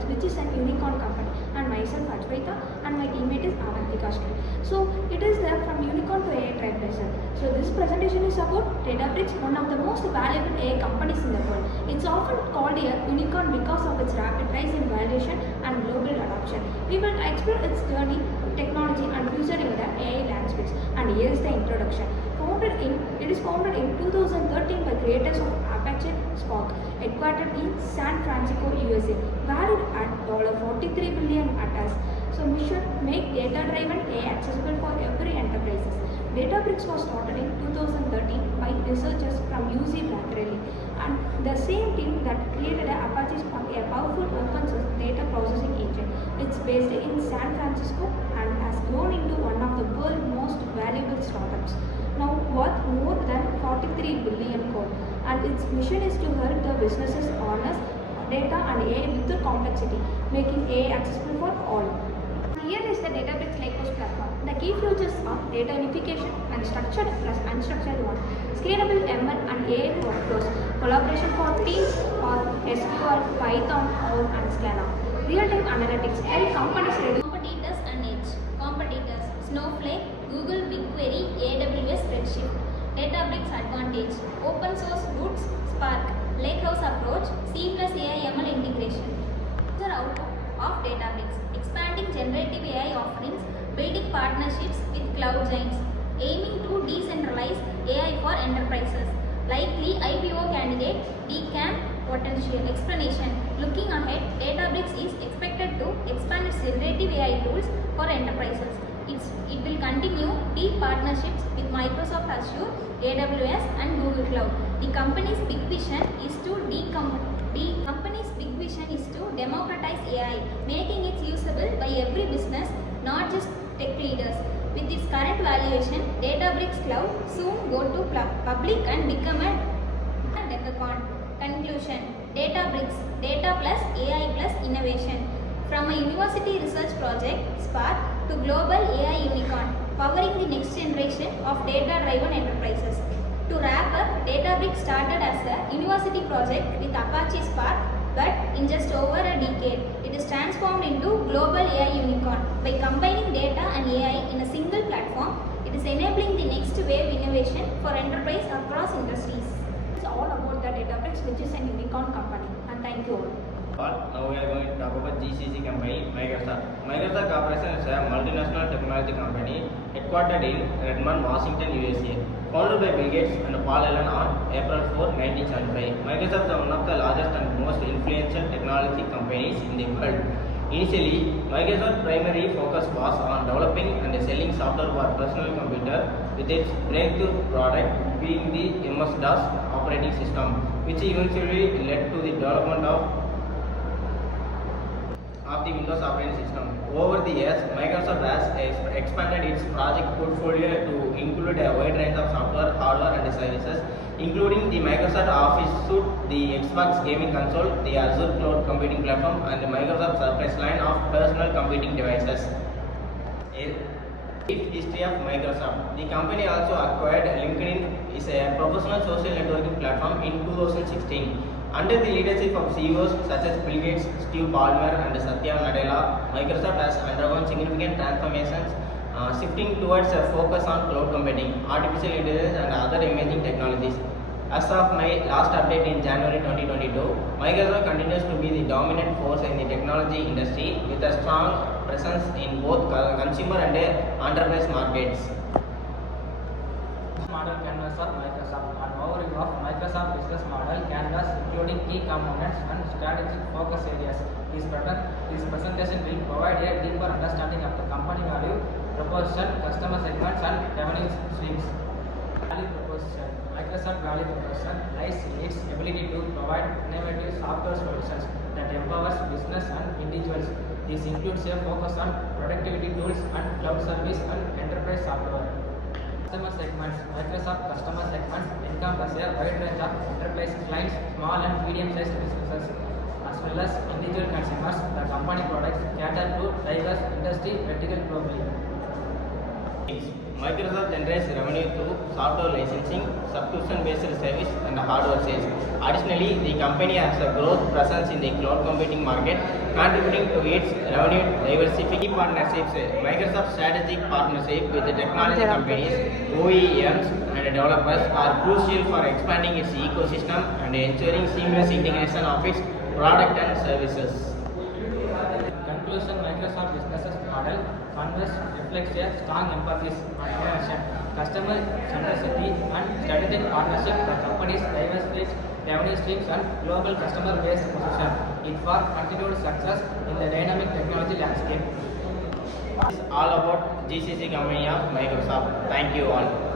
Databricks, which is an unicorn company, and myself Advaita, and my teammate is Avantika Shri. So it is there from unicorn to AI trailblazer. So this presentation is about Databricks, one of the most valuable AI companies in the world. It's often called a unicorn because of its rapid rise in valuation and global adoption. We will explore its journey, technology, and future in the AI landscape. And here is the introduction. It is founded in 2013 by creators of Apache Spark, headquartered in San Francisco, USA, valued at $43 billion at us. So mission: make data-driven AI accessible for every enterprises. Databricks was started in 2013 by researchers from UC Berkeley, and the same team that created Apache Spark, a powerful open source data processing engine. It's based in San Francisco and has grown into one of the world's most valuable startups, now worth more than 43 billion crore. And its mission is to help the businesses harness data and AI without complexity, making AI accessible for all. Here is the Databricks Lakehouse platform. The key features are data unification and structured plus unstructured one, scalable ML and AI workflows, collaboration for teams or SQL, Python, or and Scala, real-time analytics, help companies reduce Competitors and edge. Competitors: Snowflake, Google BigQuery, AWS Redshift. Databricks advantage: open source roots, Spark, Lakehouse approach, seamless AI ML integration. User output of Databricks: expanding generative AI offerings, building partnerships with cloud giants, aiming to decentralize AI for enterprises. Likely IPO candidate, DCAM potential. Explanation: looking ahead, Databricks is expected to expand its generative AI tools for enterprises. It will continue deep partnerships with Microsoft Azure, AWS, and Google Cloud. The company's big vision is to democratize AI, making it usable by every business, not just tech leaders. With its current valuation, Databricks Cloud soon go to public and become a decacorn. Conclusion: Databricks, data plus AI plus innovation. From a university research project, Spark, to global AI unicorn, powering the next generation of data-driven enterprises. To wrap up, Databricks started as a university project with Apache Spark, but in just over a decade, it is transformed into global AI unicorn. By combining data and AI in a single platform, it is enabling the next wave innovation for enterprise across industries. It's all about the Databricks, which is an unicorn company. And thank you all. Now we are going to talk about GCC company, Microsoft. Microsoft Corporation is a multinational technology company headquartered in Redmond, Washington, USA. Founded by Bill Gates and Paul Allen on April 4, 1975. Microsoft is one of the largest and most influential technology companies in the world. Initially, Microsoft's primary focus was on developing and selling software for personal computer, with its breakthrough product being the MS-DOS operating system, which eventually led to the development of the Windows operating system. Over the years, Microsoft has expanded its project portfolio to include a wide range of software, hardware, and services, including the Microsoft Office Suite, the Xbox gaming console, the Azure Cloud Computing Platform, and the Microsoft Surface line of personal computing devices. History of Microsoft. The company also acquired LinkedIn, is a professional social networking platform, in 2016. Under the leadership of CEOs such as Bill Gates, Steve Ballmer, and Satya Nadella, Microsoft has undergone significant transformations, shifting towards a focus on cloud computing, artificial intelligence, and other emerging technologies. As of my last update in January 2022, Microsoft continues to be the dominant force in the technology industry, with a strong presence in both consumer and enterprise markets. Model canvas of Microsoft. An overview of Microsoft business model canvas, including key components and strategic focus areas. This presentation will provide a deeper understanding of the company value proposition, customer segments, and revenue streams. Value proposition. Microsoft value proposition lies in its ability to provide innovative software solutions that empowers business and individuals. This includes a focus on productivity tools and cloud service and enterprise software. Customer segments. Microsoft customer segments encompass a wide range of enterprise clients, small and medium-sized businesses, as well as individual consumers. The company products cater to diverse industry verticals globally. Microsoft generates revenue through software licensing, subscription-based service, and hardware sales. Additionally, the company has a growth presence in the cloud computing market, contributing to its revenue diversification. Partnerships, Microsoft's strategic partnership with the technology companies, OEMs, and developers are crucial for expanding its ecosystem and ensuring seamless integration of its product and services. Conclusion, Microsoft business model converse reflects a strong emphasis on innovation, customer centricity, and strategic partnership. The company's diversified revenue streams and global customer base position it for continued success in the dynamic technology landscape. This is all about GCC company of Microsoft. Thank you all.